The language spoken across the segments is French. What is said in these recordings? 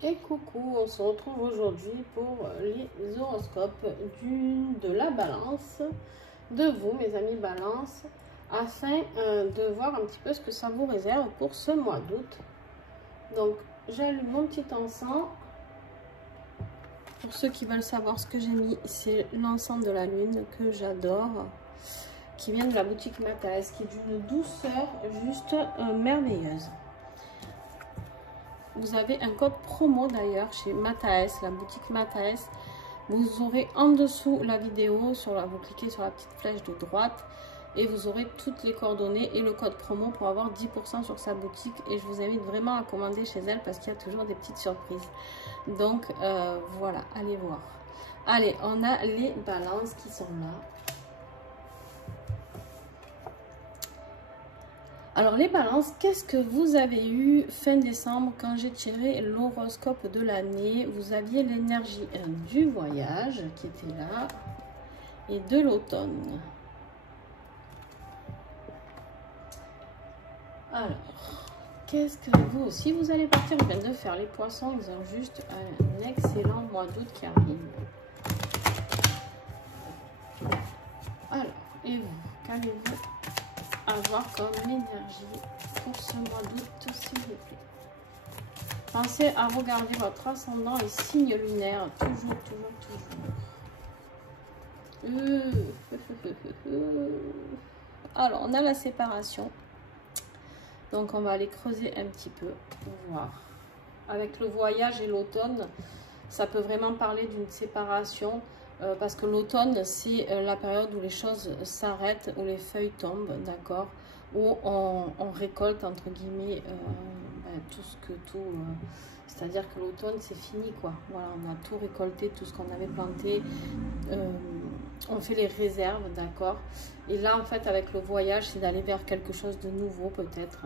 Et coucou, on se retrouve aujourd'hui pour les horoscopes de la balance, de vous mes amis balance, afin de voir un petit peu ce que ça vous réserve pour ce mois d'août. Donc j'allume mon petit encens. Pour ceux qui veulent savoir ce que j'ai mis, c'est l'encens de la lune que j'adore, qui vient de la boutique Mataes, qui est d'une douceur juste merveilleuse. Vous avez un code promo d'ailleurs chez Mataes, la boutique Mataes. Vous aurez en dessous la vidéo, vous cliquez sur la petite flèche de droite et vous aurez toutes les coordonnées et le code promo pour avoir 10% sur sa boutique. Et je vous invite vraiment à commander chez elle parce qu'il y a toujours des petites surprises. Donc voilà, allez voir. Allez, on a les balances qui sont là. Alors les balances, qu'est-ce que vous avez eu fin décembre quand j'ai tiré l'horoscope de l'année? Vous aviez l'énergie du voyage qui était là et de l'automne. Alors, qu'est-ce que vous aussi, vous allez partir, je viens de faire les poissons, ils ont juste un excellent mois d'août qui arrive. Alors, et vous, qu'allez-vous avoir comme énergie pour ce mois d'août, s'il vous plaît? Pensez à regarder votre ascendant et signes lunaires, toujours. Alors, on a la séparation. Donc, on va aller creuser un petit peu pour voir. Avec le voyage et l'automne, ça peut vraiment parler d'une séparation. Parce que l'automne, c'est la période où les choses s'arrêtent, où les feuilles tombent, d'accord, où on récolte, entre guillemets, c'est-à-dire que l'automne, c'est fini, quoi. Voilà, on a tout récolté, tout ce qu'on avait planté, on fait les réserves, d'accord. Et là, en fait, avec le voyage, c'est d'aller vers quelque chose de nouveau, peut-être.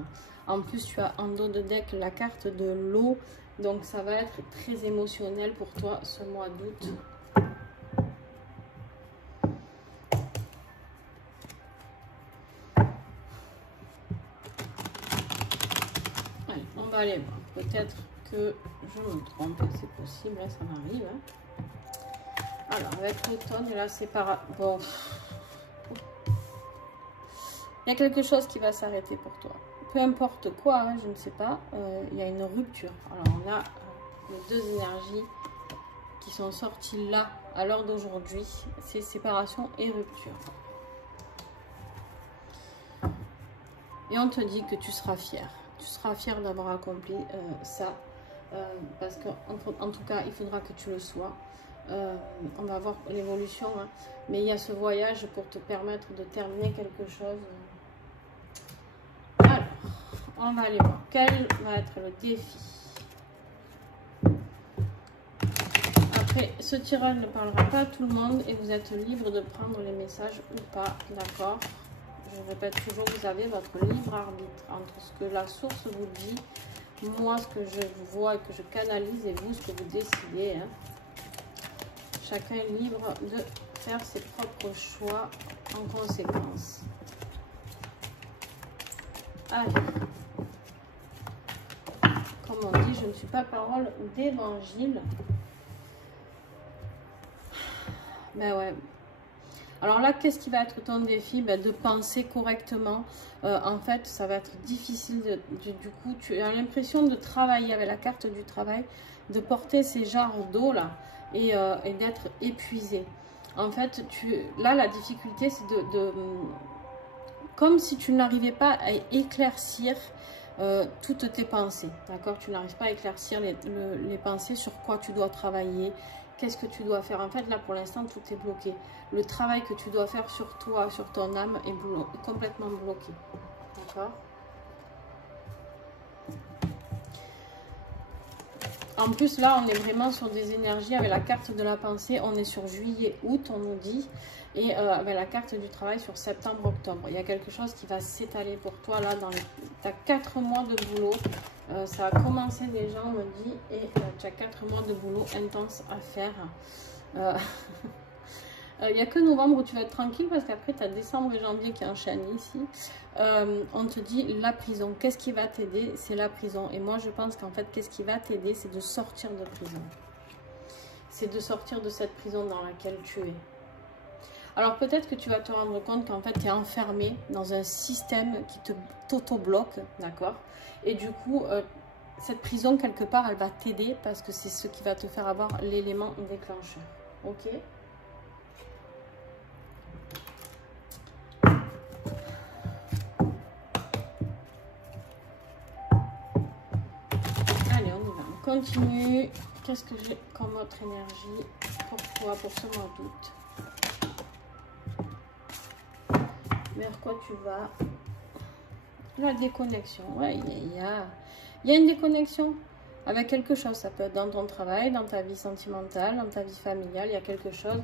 En plus, tu as en dos de deck la carte de l'eau, donc ça va être très émotionnel pour toi ce mois d'août. On va aller voir. Peut-être que je me trompe, c'est possible, hein, ça m'arrive. Hein. Alors, avec l'automne et la séparation. Bon. Il y a quelque chose qui va s'arrêter pour toi. Peu importe quoi, hein, je ne sais pas. Il y a une rupture. Alors, on a les deux énergies qui sont sorties là, à l'heure d'aujourd'hui. C'est séparation et rupture. Et on te dit que tu seras fier. Tu seras fier d'avoir accompli ça, parce qu'en tout cas, il faudra que tu le sois. On va voir l'évolution, hein. Mais il y a ce voyage pour te permettre de terminer quelque chose. Alors, on va aller voir quel va être le défi. Après, ce tirage ne parlera pas à tout le monde et vous êtes libre de prendre les messages ou pas, d'accord? Je répète toujours, vous avez votre libre arbitre entre ce que la source vous dit, moi ce que je vois et que je canalise et vous ce que vous décidez. Hein. Chacun est libre de faire ses propres choix en conséquence. Allez. Comme on dit, je ne suis pas parole d'évangile. Ben ouais. Alors là, qu'est-ce qui va être ton défi? Ben, de penser correctement. En fait, ça va être difficile. Du coup, tu as l'impression de travailler avec la carte du travail, de porter ces jarres d'eau là et d'être épuisé. En fait, là, la difficulté, c'est comme si tu n'arrivais pas à éclaircir toutes tes pensées. D'accord? Tu n'arrives pas à éclaircir les pensées sur quoi tu dois travailler. Qu'est-ce que tu dois faire? En fait, là, pour l'instant, tout est bloqué. Le travail que tu dois faire sur toi, sur ton âme, est complètement bloqué. D'accord? En plus, là, on est vraiment sur des énergies avec la carte de la pensée. On est sur juillet, août, on nous dit. Et avec la carte du travail sur septembre, octobre. Il y a quelque chose qui va s'étaler pour toi, là, tu as 4 mois de boulot. Ça a commencé déjà, on me dit, et tu as 4 mois de boulot intense à faire. Il n'y a que novembre où tu vas être tranquille parce qu'après, tu as décembre et janvier qui enchaînent ici. On te dit la prison. Qu'est-ce qui va t'aider? C'est la prison. Et moi, je pense qu'en fait, qu'est-ce qui va t'aider? C'est de sortir de prison. C'est de sortir de cette prison dans laquelle tu es. Alors, peut-être que tu vas te rendre compte qu'en fait, tu es enfermé dans un système qui te t'auto-bloque, d'accord? Et du coup, cette prison, quelque part, elle va t'aider parce que c'est ce qui va te faire avoir l'élément déclencheur. Ok? Allez, on y va. On continue. Qu'est-ce que j'ai comme autre énergie pour toi, pour ce mois d'août? Vers quoi tu vas? La déconnexion. Ouais, il y a une déconnexion avec quelque chose. Ça peut être dans ton travail, dans ta vie sentimentale, dans ta vie familiale. Il y a quelque chose.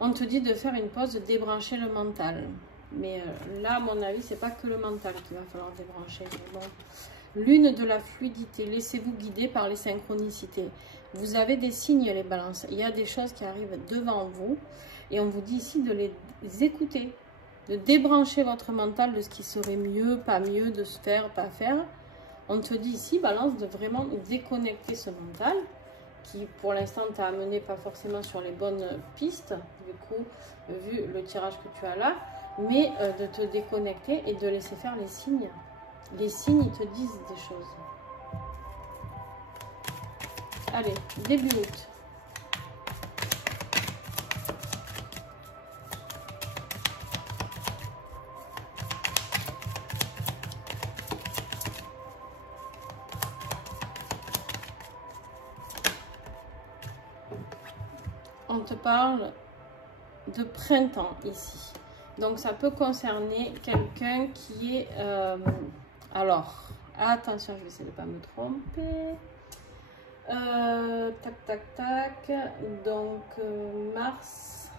On te dit de faire une pause, de débrancher le mental. Mais là, à mon avis, c'est pas que le mental qu'il va falloir débrancher. Mais bon. Lune de la fluidité. Laissez-vous guider par les synchronicités. Vous avez des signes, les balances. Il y a des choses qui arrivent devant vous. Et on vous dit ici de les écouter. De débrancher votre mental de ce qui serait mieux, pas mieux, de se faire, pas faire. On te dit ici, balance, de vraiment déconnecter ce mental qui, pour l'instant, t'a amené pas forcément sur les bonnes pistes, du coup, vu le tirage que tu as là, mais de te déconnecter et de laisser faire les signes. Les signes, ils te disent des choses. Allez, début août. On te parle de printemps ici. Donc, ça peut concerner quelqu'un qui est... alors, attention, je vais essayer de ne pas me tromper. Tac, tac, tac. Donc, mars.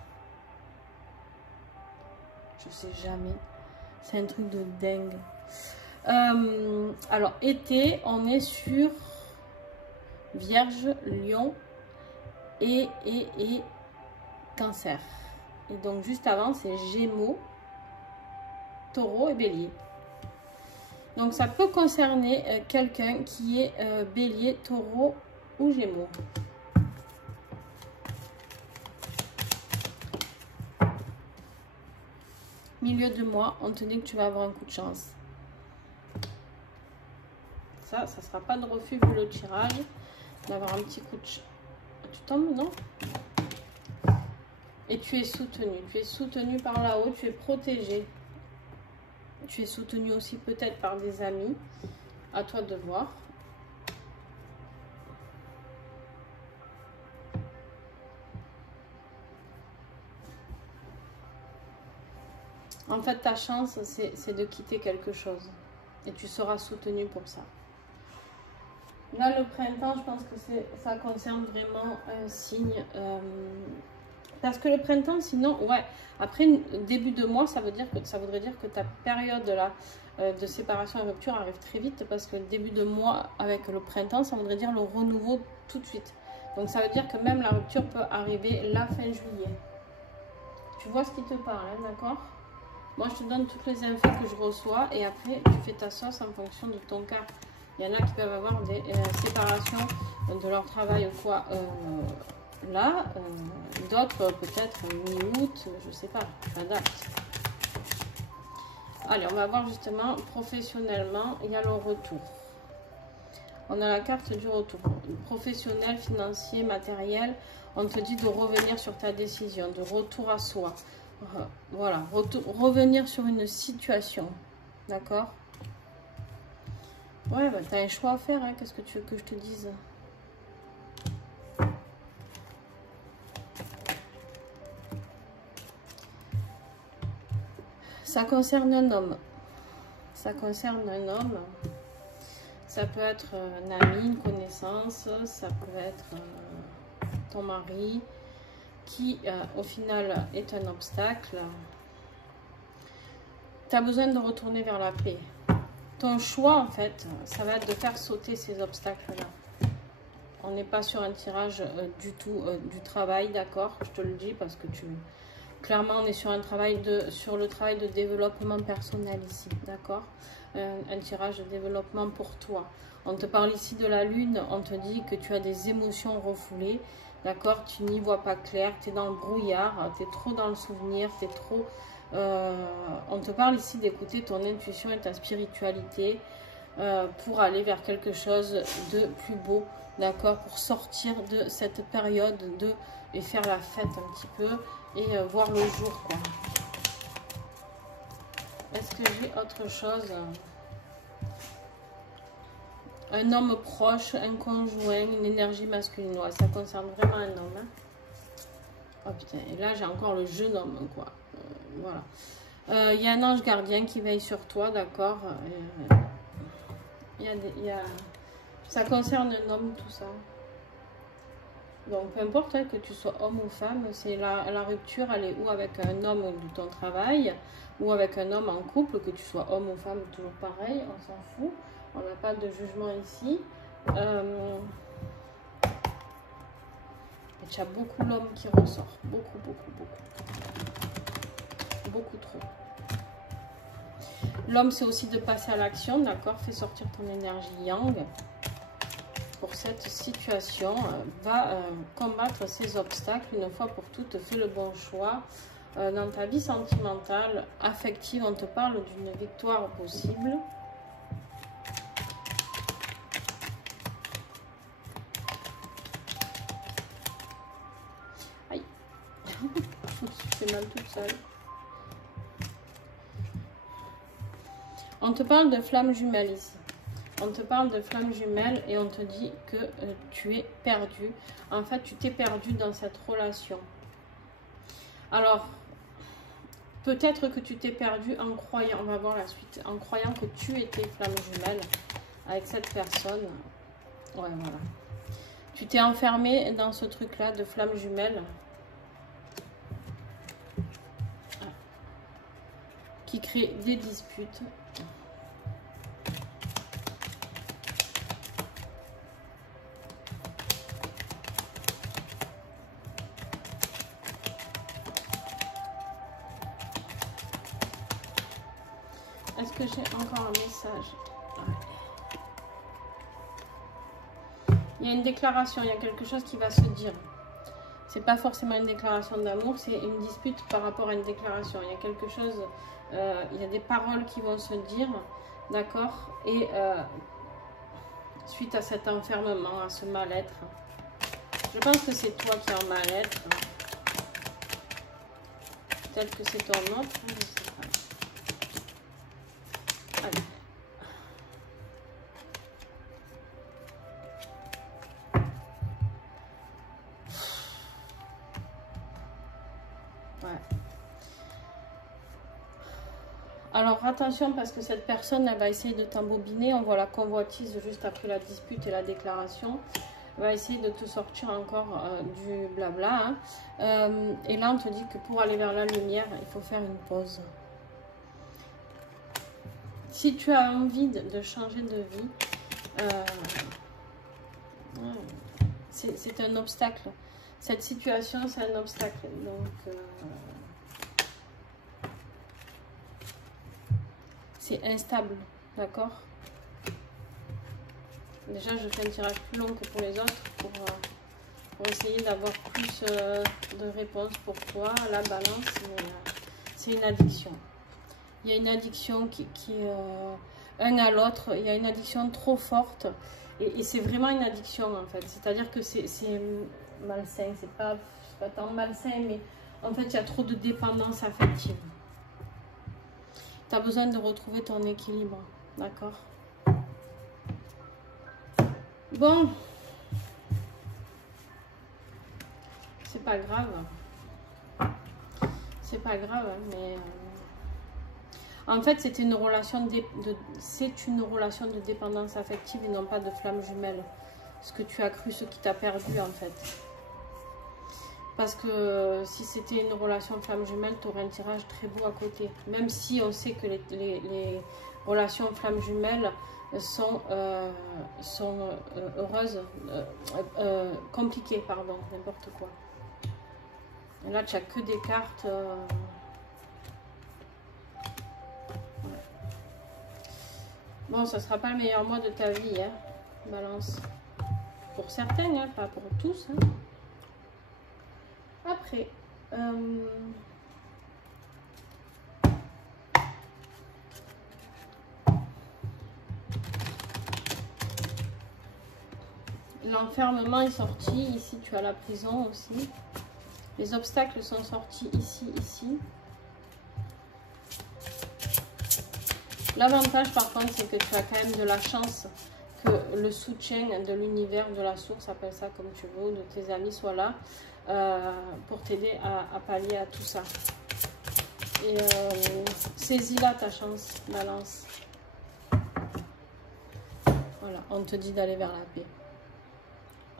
Je sais jamais. C'est un truc de dingue. Alors, été, on est sur Vierge, Lion et Cancer. Et donc, juste avant, c'est Gémeaux, Taureau et Bélier. Donc, ça peut concerner quelqu'un qui est Bélier, Taureau ou Gémeaux. Milieu de mois, on te dit que tu vas avoir un coup de chance. Ça ne sera pas de refus vu le tirage. D'avoir un petit coup de chance. Tu tombes, non? Et tu es soutenu. Tu es soutenu par là-haut, tu es protégé. Tu es soutenu aussi peut-être par des amis. À toi de voir. En fait, ta chance, c'est de quitter quelque chose. Et tu seras soutenu pour ça. Là, le printemps, je pense que ça concerne vraiment un signe. Parce que le printemps, sinon, ouais, après début de mois, ça voudrait dire que ta période là, de séparation et rupture arrive très vite. Parce que le début de mois avec le printemps, ça voudrait dire le renouveau tout de suite. Donc ça veut dire que même la rupture peut arriver la fin juillet. Tu vois ce qui te parle, hein, d'accord? Moi, je te donne toutes les infos que je reçois et après, tu fais ta sauce en fonction de ton cas. Il y en a qui peuvent avoir des séparations de leur travail ou quoi là. D'autres, peut-être mi-août, je sais pas, j'adapte. Allez, on va voir justement professionnellement, il y a le retour. On a la carte du retour. Professionnel, financier, matériel. On te dit de revenir sur ta décision, de retour à soi. Voilà, revenir sur une situation. D'accord? Ouais, bah, tu as un choix à faire. Hein. Qu'est-ce que tu veux que je te dise? Ça concerne un homme. Ça concerne un homme. Ça peut être un ami, une connaissance. Ça peut être ton mari qui, au final, est un obstacle. Tu as besoin de retourner vers la paix. Ton choix, en fait, ça va être de faire sauter ces obstacles-là. On n'est pas sur un tirage du tout du travail, d'accord? Je te le dis parce que Clairement, on est sur sur le travail de développement personnel ici, d'accord? Un tirage de développement pour toi. On te parle ici de la lune, on te dit que tu as des émotions refoulées, d'accord? Tu n'y vois pas clair, tu es dans le brouillard, tu es trop dans le souvenir, tu es trop... on te parle ici d'écouter ton intuition et ta spiritualité pour aller vers quelque chose de plus beau, d'accord? Pour sortir de cette période et faire la fête un petit peu et voir le jour, quoi. Est-ce que j'ai autre chose? Un homme proche, un conjoint, une énergie masculine. Ouais, ça concerne vraiment un homme. Hein. Oh putain, et là j'ai encore le jeune homme, quoi. Voilà. Y a un ange gardien qui veille sur toi, d'accord. Ça concerne un homme, tout ça. Donc, peu importe hein, que tu sois homme ou femme, c'est la rupture, elle est ou avec un homme de ton travail, ou avec un homme en couple, que tu sois homme ou femme, toujours pareil, on s'en fout. On n'a pas de jugement ici. Il y a beaucoup l'homme qui ressort. Beaucoup, beaucoup, beaucoup. Beaucoup trop. L'homme, c'est aussi de passer à l'action, d'accord? Fais sortir ton énergie yang. Pour cette situation, va combattre ces obstacles une fois pour toutes, fais le bon choix. Dans ta vie sentimentale, affective, on te parle d'une victoire possible. Aïe, je fais mal toute seule. On te parle de flammes jumelles ici. On te parle de flammes jumelles et on te dit que tu es perdu. En fait, tu t'es perdu dans cette relation. Alors, peut-être que tu t'es perdu en croyant, on va voir la suite, en croyant que tu étais flamme jumelle avec cette personne. Ouais, voilà. Tu t'es enfermé dans ce truc-là de flamme jumelle. Qui crée des disputes. Est-ce que j'ai encore un message? Il y a une déclaration, il y a quelque chose qui va se dire. C'est pas forcément une déclaration d'amour, c'est une dispute par rapport à une déclaration. Il y a quelque chose, il y a des paroles qui vont se dire, d'accord? Et suite à cet enfermement, à ce mal-être, je pense que c'est toi qui es en mal-être. Peut-être que c'est ton autre, je ne sais pas. Allez. Ouais. Alors attention parce que cette personne elle va essayer de t'embobiner. On voit la convoitise juste après la dispute et la déclaration. Elle va essayer de te sortir encore du blabla. Hein. Et là on te dit que pour aller vers la lumière, il faut faire une pause. Si tu as envie de changer de vie, c'est un obstacle. Cette situation, c'est un obstacle. Donc, c'est instable. D'accord? Déjà, je fais un tirage plus long que pour les autres pour essayer d'avoir plus de réponses pour toi. La balance, c'est une addiction. Il y a une addiction qui un à l'autre. Il y a une addiction trop forte. Et c'est vraiment une addiction, en fait. C'est-à-dire que c'est malsain. C'est pas tant malsain, mais en fait, il y a trop de dépendance affective. Tu as besoin de retrouver ton équilibre. D'accord? Bon. C'est pas grave. C'est pas grave, hein, mais... En fait, c'est une relation de dépendance affective et non pas de flamme jumelle. Ce que tu as cru, ce qui t'a perdu, en fait. Parce que si c'était une relation flamme jumelle, tu aurais un tirage très beau à côté. Même si on sait que les relations flamme jumelle sont heureuses, compliquées, pardon, n'importe quoi. Et là, tu n'as que des cartes. Bon, ça ne sera pas le meilleur mois de ta vie, hein, Balance. Pour certains, hein, pas pour tous. Hein. Après, l'enfermement est sorti. Ici, tu as la prison aussi. Les obstacles sont sortis ici, ici. L'avantage, par contre, c'est que tu as quand même de la chance que le soutien de l'univers, de la source, appelle ça comme tu veux, de tes amis soit là pour t'aider à pallier à tout ça. Et saisis-la ta chance, Balance. Voilà, on te dit d'aller vers la paix.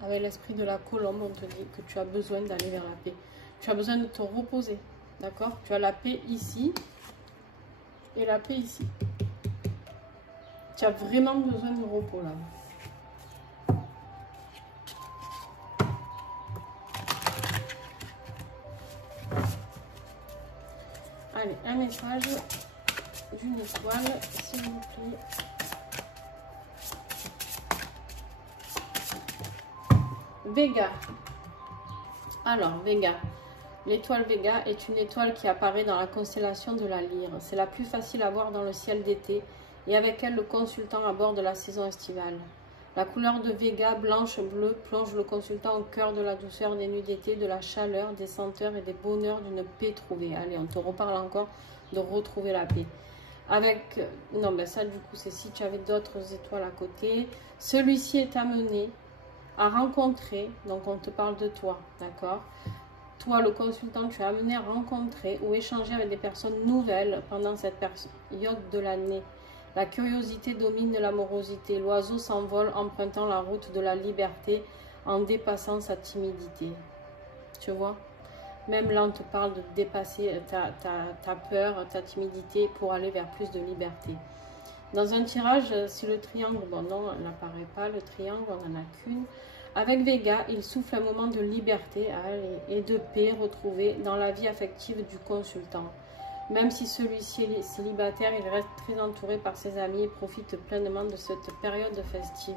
Avec l'esprit de la colombe, on te dit que tu as besoin d'aller vers la paix. Tu as besoin de te reposer, d'accord? Tu as la paix ici et la paix ici. Tu as vraiment besoin de repos là. Allez, un message d'une étoile, s'il vous plaît. Vega. Alors, Vega. L'étoile Vega est une étoile qui apparaît dans la constellation de la Lyre. C'est la plus facile à voir dans le ciel d'été et avec elle le consultant aborde la saison estivale. La couleur de Vega, blanche-bleue, plonge le consultant au cœur de la douceur des nuits d'été, de la chaleur, des senteurs et des bonheurs d'une paix trouvée. Allez, on te reparle encore de retrouver la paix. Avec, non ben ça du coup c'est si tu avais d'autres étoiles à côté. Celui-ci est amené à rencontrer, donc on te parle de toi, d'accord? Toi, le consultant, tu es amené à rencontrer ou échanger avec des personnes nouvelles pendant cette période de l'année. La curiosité domine l'amorosité. L'oiseau s'envole empruntant la route de la liberté en dépassant sa timidité. Tu vois? Même là, on te parle de dépasser ta peur, ta timidité pour aller vers plus de liberté. Dans un tirage, si le triangle, bon non, elle n'apparaît pas, le triangle, on n'en a qu'une. Avec Vega, il souffle un moment de liberté et de paix retrouvée dans la vie affective du consultant. Même si celui-ci est célibataire, il reste très entouré par ses amis et profite pleinement de cette période festive.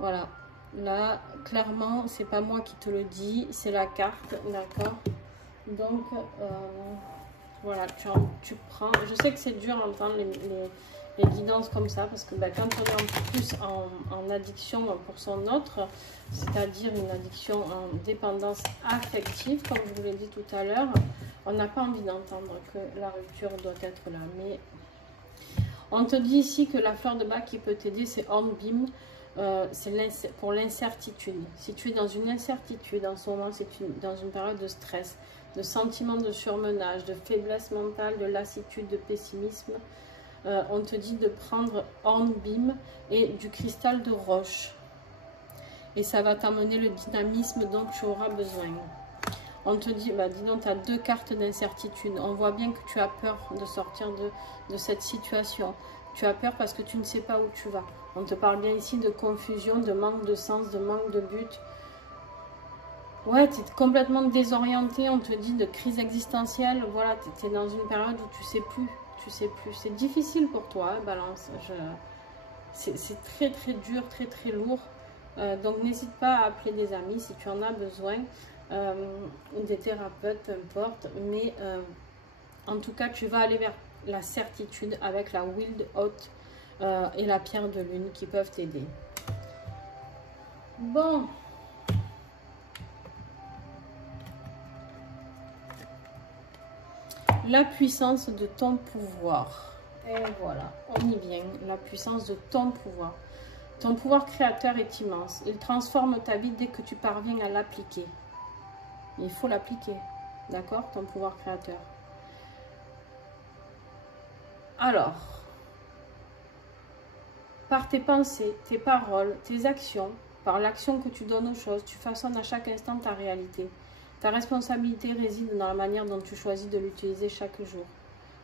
Voilà. Là, clairement, c'est pas moi qui te le dis, c'est la carte, d'accord? Donc, voilà, tu prends... Je sais que c'est dur à entendre les guidances comme ça, parce que ben, quand on est en plus en addiction pour son autre, c'est-à-dire une addiction en dépendance affective, comme je vous l'ai dit tout à l'heure, on n'a pas envie d'entendre que la rupture doit être là. Mais on te dit ici que la fleur de bac qui peut t'aider, c'est Hornbeam, c'est pour l'incertitude. Si tu es dans une incertitude en ce moment, c'est dans une période de stress, de sentiment de surmenage, de faiblesse mentale, de lassitude, de pessimisme, on te dit de prendre Hornbeam et du cristal de roche. Et ça va t'amener le dynamisme dont tu auras besoin. On te dit, bah dis donc, tu as deux cartes d'incertitude. On voit bien que tu as peur de sortir de cette situation. Tu as peur parce que tu ne sais pas où tu vas. On te parle bien ici de confusion, de manque de sens, de manque de but. Ouais, tu es complètement désorienté. On te dit de crise existentielle. Voilà, tu es dans une période où tu sais plus. Tu sais plus. C'est difficile pour toi, hein, Balance. C'est très très dur, très très lourd. Donc n'hésite pas à appeler des amis si tu en as besoin. Ou des thérapeutes, peu importe. Mais en tout cas, tu vas aller vers la certitude avec la Wild Oat et la pierre de lune qui peuvent t'aider. Bon. La puissance de ton pouvoir. Et voilà, on y vient. La puissance de ton pouvoir. Ton pouvoir créateur est immense. Il transforme ta vie dès que tu parviens à l'appliquer. Il faut l'appliquer. D'accord? Ton pouvoir créateur. Alors, par tes pensées, tes paroles, tes actions, par l'action que tu donnes aux choses, tu façonnes à chaque instant ta réalité. Ta responsabilité réside dans la manière dont tu choisis de l'utiliser chaque jour.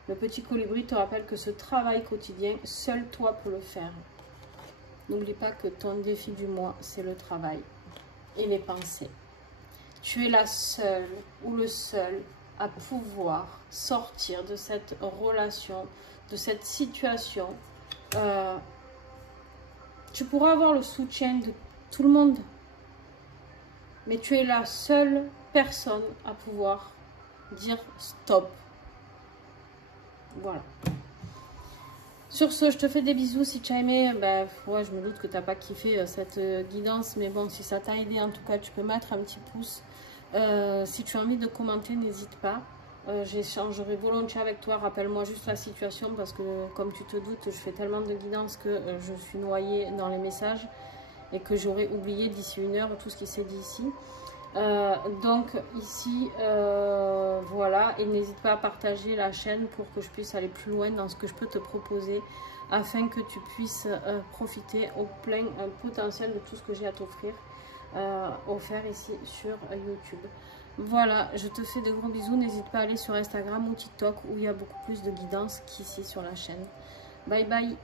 Le petit colibri te rappelle que ce travail quotidien, seul toi peux le faire. N'oublie pas que ton défi du mois, c'est le travail et les pensées. tu es la seule ou le seul à pouvoir sortir de cette relation, de cette situation. Tu pourras avoir le soutien de tout le monde, mais tu es la seule personne à pouvoir dire stop. Voilà. Sur ce, je te fais des bisous. Si tu as aimé, ben, ouais, je me doute que tu n'as pas kiffé cette guidance. Mais bon, si ça t'a aidé, en tout cas, tu peux mettre un petit pouce. Si tu as envie de commenter, n'hésite pas. J'échangerai volontiers avec toi. Rappelle-moi juste la situation parce que, comme tu te doutes, je fais tellement de guidance que je suis noyée dans les messages et que j'aurais oublié d'ici 1 heure tout ce qui s'est dit ici. Donc ici voilà, et n'hésite pas à partager la chaîne pour que je puisse aller plus loin dans ce que je peux te proposer afin que tu puisses profiter au plein potentiel de tout ce que j'ai à t'offrir offert ici sur YouTube. Voilà, je te fais de gros bisous. N'hésite pas à aller sur Instagram ou TikTok où il y a beaucoup plus de guidance qu'ici sur la chaîne. Bye bye.